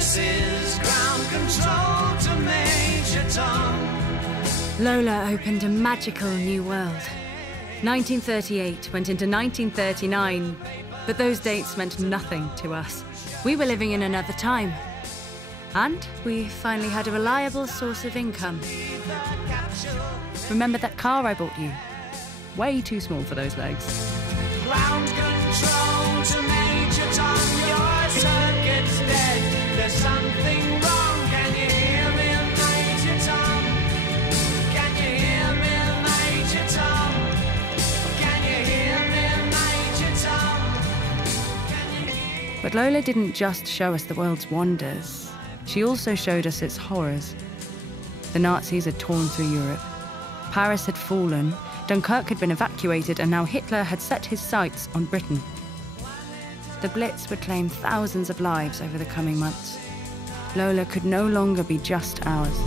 This is ground control to Major Tom. LOLA opened a magical new world. 1938 went into 1939, but those dates meant nothing to us. We were living in another time. And we finally had a reliable source of income. Remember that car I bought you? Way too small for those legs. Ground control to Major Tom. Your circuit's dead. There's something wrong. Can you hear me, Major Tom? Can you hear me, Major Tom? Can you hear me, Major Tom? Can you hear... But LOLA didn't just show us the world's wonders. She also showed us its horrors. The Nazis had torn through Europe. Paris had fallen, Dunkirk had been evacuated, and now Hitler had set his sights on Britain. The Blitz would claim thousands of lives over the coming months. LOLA could no longer be just ours.